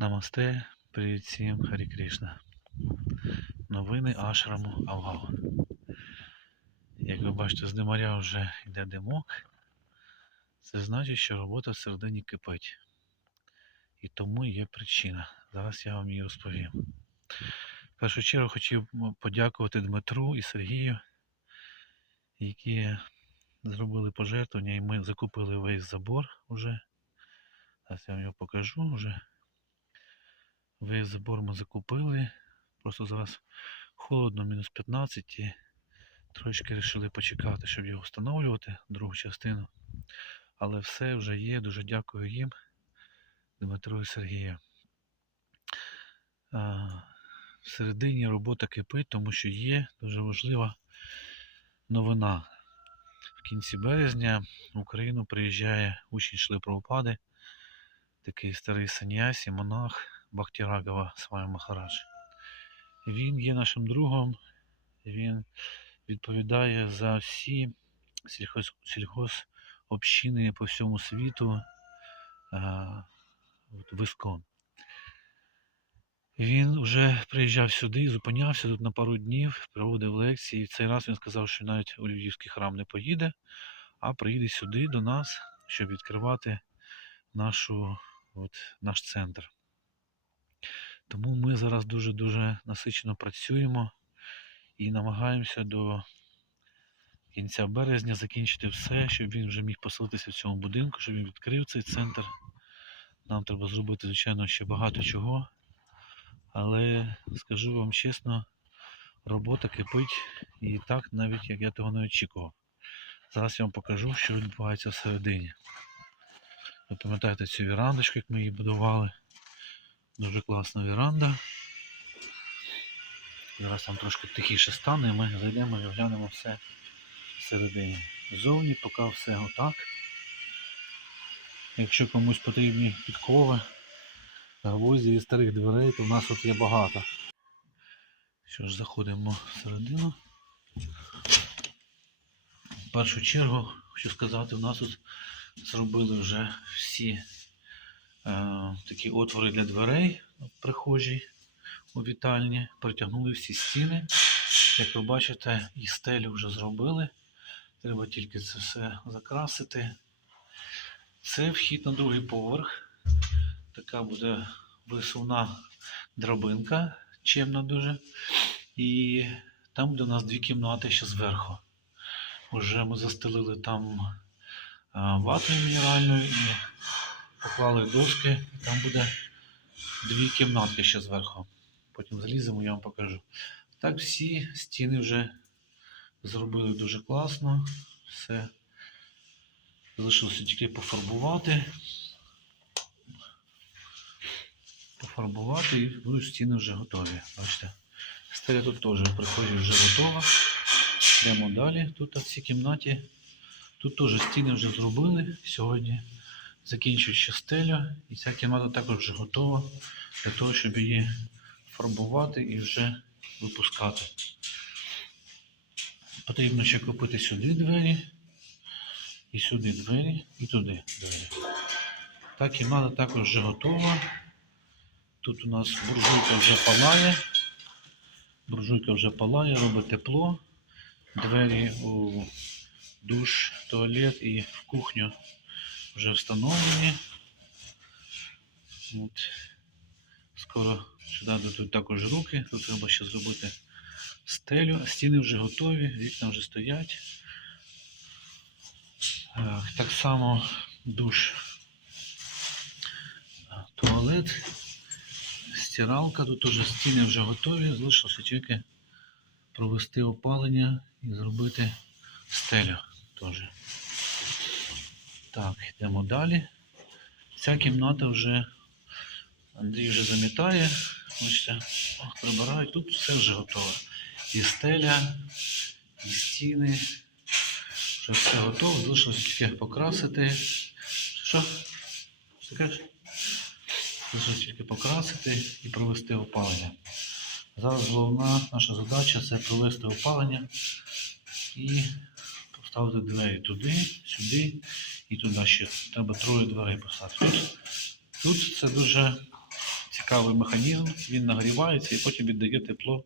Намасте, привіт всім, Харі Кришна. Новини Ашраму Авгав. Як ви бачите, з димаря вже йде димок. Це значить, що робота всередині кипить. І тому є причина. Зараз я вам її розповім. В першу чергу хотів подякувати Дмитру і Сергію, які зробили пожертвування, і ми закупили весь забор уже. Зараз я вам його покажу вже. Весь забор ми закупили. Просто зараз холодно, мінус 15 і трошки вирішили почекати, щоб його встановлювати, другу частину. Але все вже є. Дуже дякую їм, Дмитру і Сергію. А, всередині робота кипить, тому що є дуже важлива новина. В кінці березня в Україну приїжджає учень Шли Прабхупади, такий старий саньясі, монах. Бахтірагова Свами Махарадж. Він є нашим другом, він відповідає за всі сільхоз, сільхозобщини по всьому світу а, от в Іскон. Він вже приїжджав сюди, зупинявся тут на пару днів, проводив лекції. В цей раз він сказав, що навіть у Львівський храм не поїде, а приїде сюди до нас, щоб відкривати нашу, от, наш центр. Тому ми зараз дуже-дуже насичено працюємо і намагаємося до кінця березня закінчити все, щоб він вже міг поселитися в цьому будинку, щоб він відкрив цей центр. Нам треба зробити, звичайно, ще багато чого. Але скажу вам чесно, робота кипить і так, навіть як я того не очікував. Зараз я вам покажу, що відбувається всередині. Ви пам'ятаєте цю вірандочку, як ми її будували. Дуже класна віранда. Зараз там трошки тихіше стане, і ми зайдемо і оглянемо все всередині. Ззовні поки все отак. Якщо комусь потрібні підкови, гвозді від старих дверей, то в нас тут є багато. Що ж, заходимо всередину. В першу чергу, хочу сказати, у нас тут зробили вже всі такі отвори для дверей в прихожій у вітальні. Притягнули всі стіни. Як ви бачите, і стелю вже зробили. Треба тільки це все закрасити. Це вхід на другий поверх. Така буде висувна драбинка, чемна дуже. І там буде у нас дві кімнати ще зверху. Уже ми застелили там а, ватою мінеральною і поклали доски, і там буде дві кімнатки ще зверху. Потім заліземо, я вам покажу. Так, всі стіни вже зробили дуже класно. Все. Залишилося тільки пофарбувати. Пофарбувати і будуть стіни вже готові. Бачите. Стеля тут теж прихожій вже готова. Йдемо далі. Тут в цій кімнаті. Тут теж стіни вже зробили. Сьогодні закінчують ще стеля. І ця кімната також вже готова для того, щоб її фарбувати і вже випускати. Потрібно ще купити сюди двері, і сюди двері, і туди двері. Та кімната також вже готова. Тут у нас буржуйка вже палає. Буржуйка вже палає, робить тепло. Двері у душ, туалет і в кухню вже встановлені. От. Скоро сюди дадуть також руки. Тут треба ще зробити стелю. Стіни вже готові, вікна вже стоять. Е, Так само душ, туалет, стиралка. Тут уже стіни вже готові. Залишилося тільки провести опалення і зробити стелю теж. Так, йдемо далі. Ця кімната вже Андрій вже замітає. Бачите, прибирають. Тут все вже готове. І стеля, і стіни. Вже все готово. Залишилося тільки покрасити. Що? Що кажеш? Залишилося тільки покрасити і провести опалення. Зараз головна наша задача це провести опалення і поставити двері туди, сюди і туди ще. Треба троє дверей поставити. Тут, тут це дуже цікавий механізм, він нагрівається і потім віддає тепло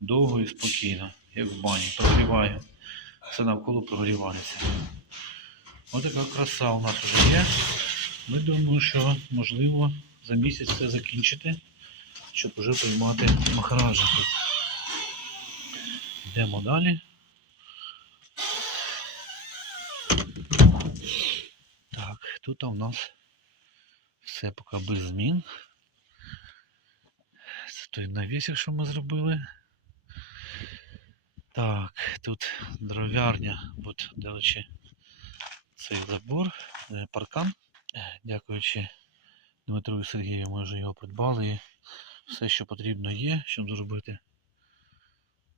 довго і спокійно, як в бані. Прогріває. Все навколо прогрівається. Ось така краса у нас вже є. Ми думаємо, що можливо за місяць це закінчити, щоб вже приймати махараджа. Йдемо далі. Так, тут у нас все поки без змін. Це той навісик, що ми зробили. Так, тут дров'ярня, от, до речі, цей забор, е, паркан. Е, Дякуючи Дмитру і Сергію, ми вже його придбали. І все, що потрібно є, щоб зробити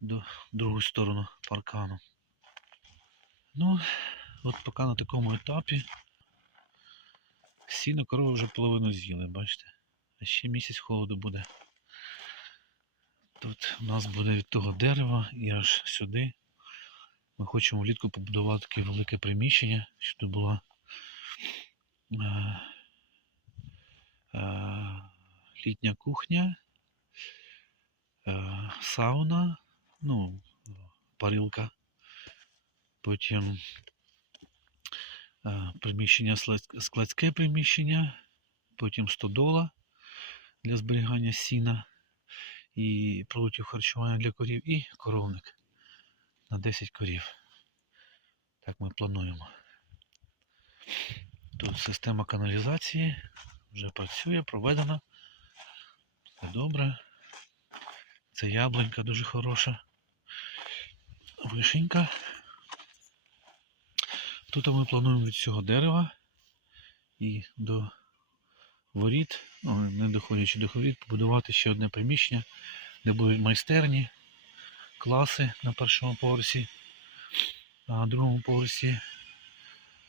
до другу сторону паркану. Ну, от поки на такому етапі сіно корови вже половину з'їли, бачите? А ще місяць холоду буде. Тут у нас буде від того дерева і аж сюди. Ми хочемо влітку побудувати таке велике приміщення, щоб тут була е, е, літня кухня, е, сауна, ну, парилка, потім приміщення складське приміщення, потім стодола для зберігання сіна і продуктів харчування для корів, і коровник на 10 корів. Так ми плануємо. Тут система каналізації вже працює, проведена. Все добре. Це яблунька дуже хороша. Вишенька. Тут ми плануємо від цього дерева і до воріт, ну, не доходячи до воріт, побудувати ще одне приміщення, де будуть майстерні, класи на першому поверсі, а на другому поверсі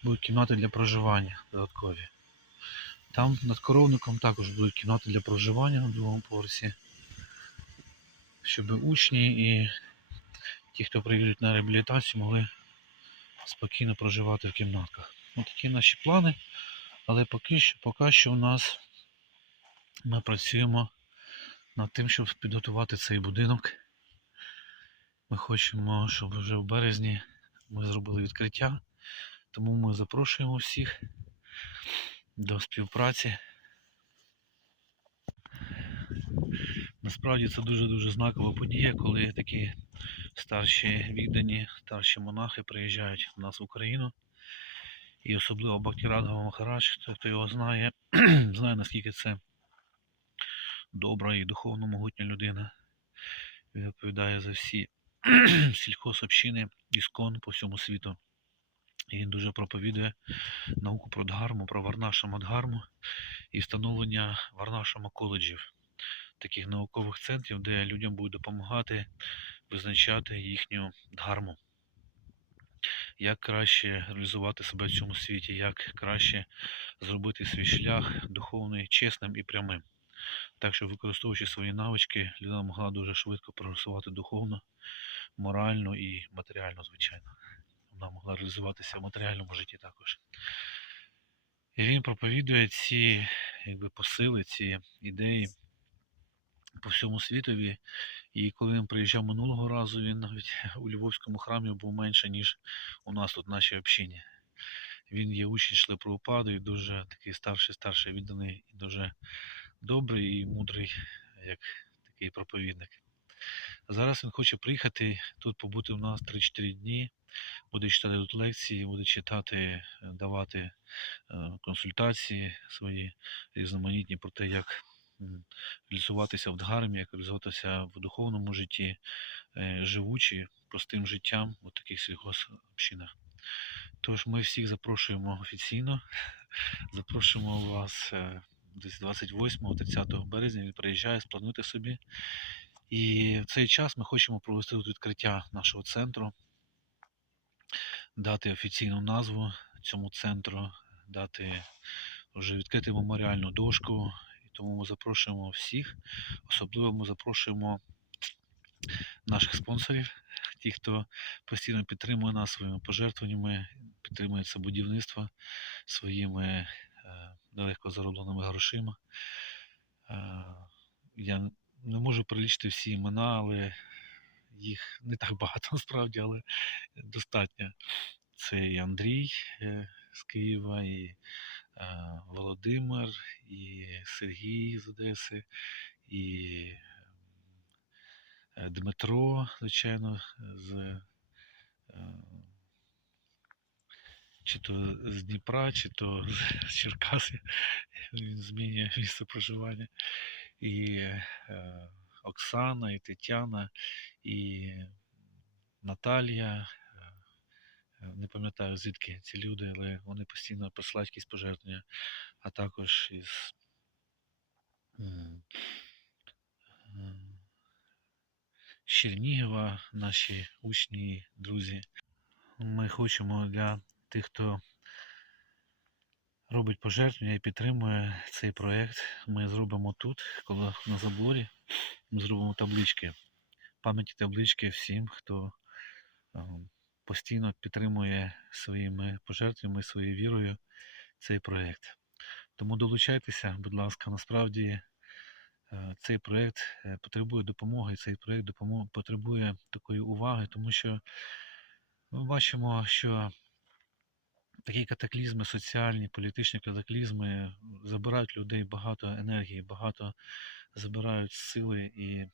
будуть кімнати для проживання додаткові. Там над коровником також будуть кімнати для проживання на другому поверсі, щоб учні і ті, хто приїдуть на реабілітацію, могли спокійно проживати в кімнатках. Ось такі наші плани. Але поки що, поки що у нас ми працюємо над тим, щоб підготувати цей будинок. Ми хочемо, щоб вже в березні ми зробили відкриття. Тому ми запрошуємо всіх до співпраці. Насправді це дуже-дуже знакова подія, коли такі старші віддані, старші монахи приїжджають до нас в Україну. І особливо Бактірадгава Махарадж, хто його знає, знає наскільки це добра і духовно могутня людина. Він відповідає за всі сільхозобщини іскон по всьому світу. І він дуже проповідує науку про дгарму, про Варнаша Дгарму і встановлення Варнашама коледжів, таких наукових центрів, де людям будуть допомагати визначати їхню дгарму як краще реалізувати себе в цьому світі, як краще зробити свій шлях духовний, чесним і прямим. Так що, використовуючи свої навички, людина могла дуже швидко прогресувати духовно, морально і матеріально, звичайно. Вона могла реалізуватися в матеріальному житті також. І він проповідує ці якби, посили, ці ідеї по всьому світові. І коли він приїжджав минулого разу, він навіть у Львовському храмі був менше, ніж у нас тут в нашій общині. Він є учень Шлепрупаду і дуже такий старший, старший відданий, і дуже добрий і мудрий, як такий проповідник. Зараз він хоче приїхати тут побути у нас 3-4 дні, буде читати тут лекції, буде читати, давати е, консультації свої різноманітні про те, як реалізуватися в дгармі, як реалізуватися в духовному житті, е, живучи простим життям у таких сільгоспобщинах. Тож ми всіх запрошуємо офіційно, запрошуємо вас е, десь 28-30 березня. Він приїжджає, сплануйте собі. І в цей час ми хочемо провести тут відкриття нашого центру, дати офіційну назву цьому центру, дати вже відкрити меморіальну дошку. Тому ми запрошуємо всіх. Особливо ми запрошуємо наших спонсорів, ті, хто постійно підтримує нас своїми пожертвуваннями, підтримує це будівництво своїми е, нелегко заробленими грошима. Е, Я не можу перелічити всі імена, але їх не так багато насправді, але достатньо. Це і Андрій е, з Києва, і Володимир, і Сергій з Одеси, і е, Дмитро, звичайно, з е, чи то з Дніпра, чи то з Черкаси. Він змінює місце проживання. І е, Оксана, і Тетяна, і Наталія. Е, Не пам'ятаю звідки ці люди, але вони постійно посилають якісь пожертвування, а також із з Чернігова, наші учні, друзі. Ми хочемо для тих, хто робить пожертвування і підтримує цей проєкт. Ми зробимо тут, коли на заборі, ми зробимо таблички. Пам'яті таблички всім, хто е, постійно підтримує своїми пожертвами, своєю вірою цей проєкт. Тому долучайтеся, будь ласка, насправді е, цей проєкт е, потребує допомоги, цей проєкт потребує такої уваги, тому що ми бачимо, що такі катаклізми, соціальні, політичні катаклізми забирають людей багато енергії, багато забирають сили, і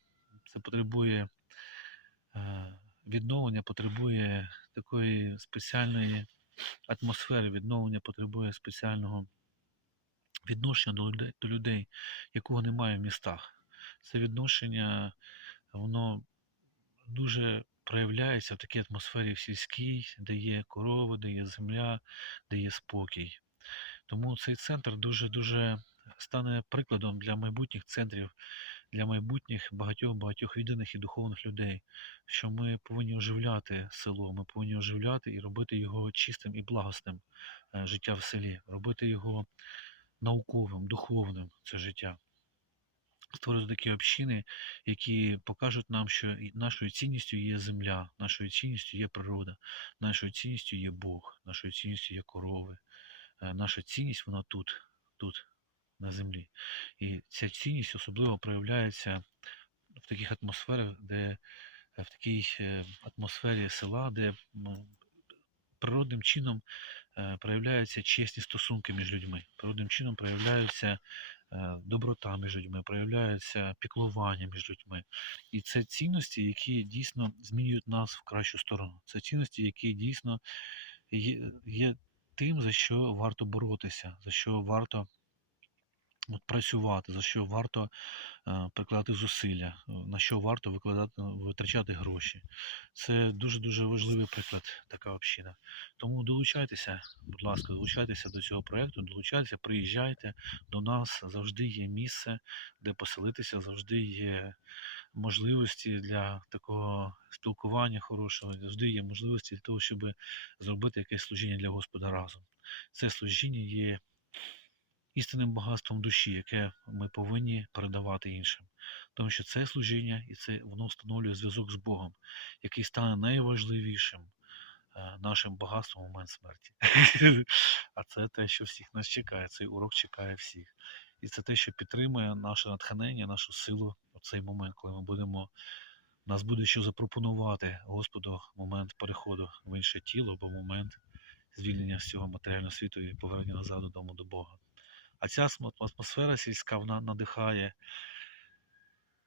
це потребує е, відновлення, потребує такої спеціальної атмосфери, відновлення потребує спеціального відношення до людей, до людей, якого немає в містах. Це відношення, воно дуже проявляється в такій атмосфері в сільській, де є корови, де є земля, де є спокій. Тому цей центр дуже-дуже стане прикладом для майбутніх центрів, для майбутніх багатьох-багатьох відданих і духовних людей, що ми повинні оживляти село, ми повинні оживляти і робити його чистим і благосним е, життя в селі, робити його науковим, духовним це життя. Створити такі общини, які покажуть нам, що нашою цінністю є земля, нашою цінністю є природа, нашою цінністю є Бог, нашою цінністю є корови. Е, Наша цінність вона тут, тут, на землі. І ця цінність особливо проявляється в таких атмосферах, де е, в такій е, атмосфері села, де природним чином е, проявляються чесні стосунки між людьми, природним чином проявляються доброта між людьми, проявляється піклування між людьми. І це цінності, які дійсно змінюють нас в кращу сторону. Це цінності, які дійсно є тим, за що варто боротися, за що варто от, працювати, за що варто е, прикладати зусилля, е, на що варто викладати, витрачати гроші. Це дуже-дуже важливий приклад, така община. Тому долучайтеся, будь ласка, долучайтеся до цього проєкту, долучайтеся, приїжджайте до нас. Завжди є місце, де поселитися, завжди є можливості для такого спілкування хорошого, завжди є можливості для того, щоб зробити якесь служіння для Господа разом. Це служіння є істинним багатством душі, яке ми повинні передавати іншим. Тому що це служіння і це воно встановлює зв'язок з Богом, який стане найважливішим е, нашим багатством у момент смерті. А це те, що всіх нас чекає. Цей урок чекає всіх. І це те, що підтримує наше натхнення, нашу силу в цей момент, коли ми будемо. Нас буде що запропонувати Господу момент переходу в інше тіло або момент звільнення з цього матеріального світу і повернення назад додому до Бога. А ця атмосфера сільська вона надихає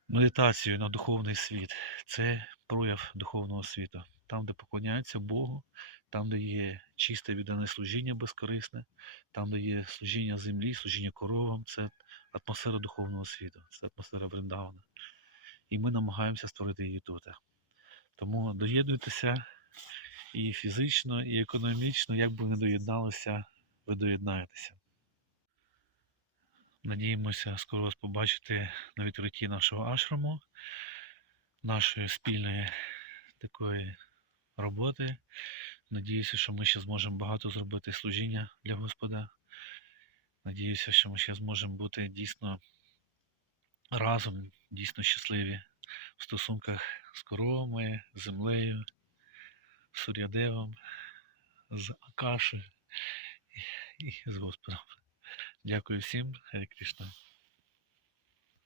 медитацію на духовний світ. Це прояв духовного світу. Там, де поклоняються Богу, там, де є чисте віддане служіння безкорисне, там, де є служіння землі, служіння коровам, це атмосфера духовного світу, це атмосфера Вриндавана. І ми намагаємося створити її тут. Тому доєднуйтеся і фізично, і економічно, як би не доєдналися, ви доєднаєтеся. Надіємося скоро вас побачити на відкритті нашого ашраму, нашої спільної такої роботи. Надіюся, що ми ще зможемо багато зробити служіння для Господа. Надіюся, що ми ще зможемо бути дійсно разом, дійсно щасливі в стосунках з коровами, з землею, з Сурядевом, з Акашею і, з Господом. Дякую всім, Гарі Кришна.